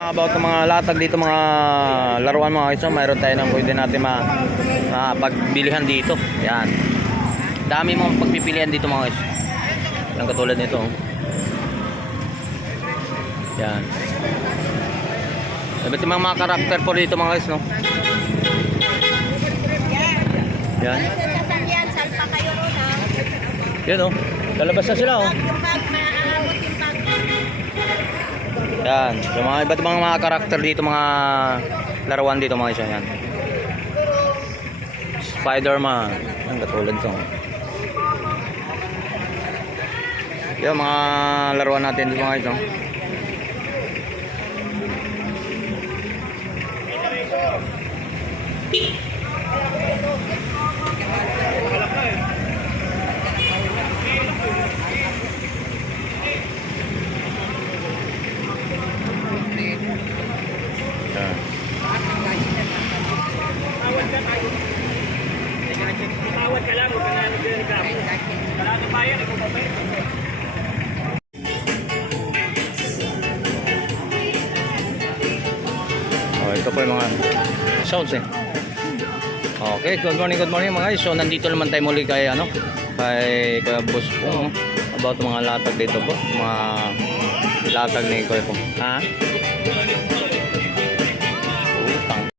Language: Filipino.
About ng mga latag dito, mga laruan mga guys, mayroon tayo ng pwede natin pagbilihan dito. Yan. Dami mong pagpipilian dito mga guys. Yan katulad nito. Yan. Iba't ibang mga karakter po dito mga guys, no? Yan. Sasakyan, salpa kayo ron ha. Yan oh. Lalabas na sila oh. Yung bag, maaabot yung bag. Yan. Yung mga iba't ibang mga karakter dito, mga laruan dito mga guys. Yan. Spider-Man. Yan katulad to. Yan mga laruan natin dito mga guys, no? Tawad ka lang, huwag ka na nag-reklamo. Wala ka bayan, ikaw babayan. Oh, ito po yung mga sounds eh. Okay, good morning mga guys. So nandito naman tayo muli kay kay Boss po, about mga latag dito po, mga latag ni Kuya po. Ha?